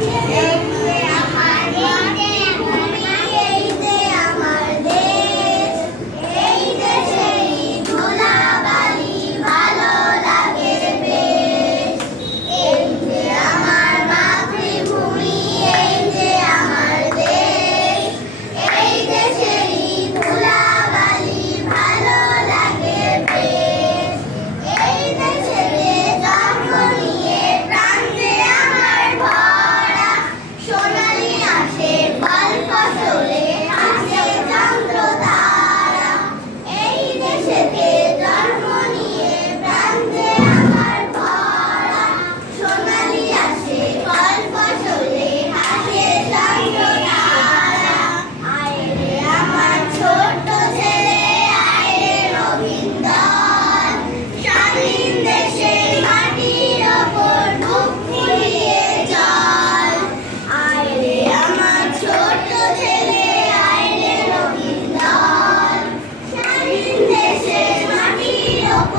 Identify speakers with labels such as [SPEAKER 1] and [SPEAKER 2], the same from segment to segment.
[SPEAKER 1] এই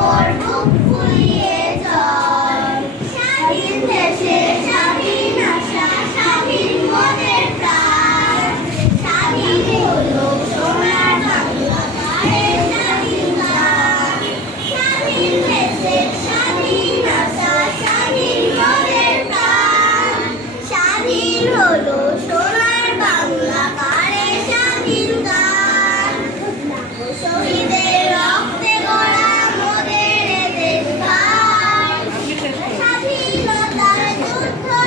[SPEAKER 1] Oh,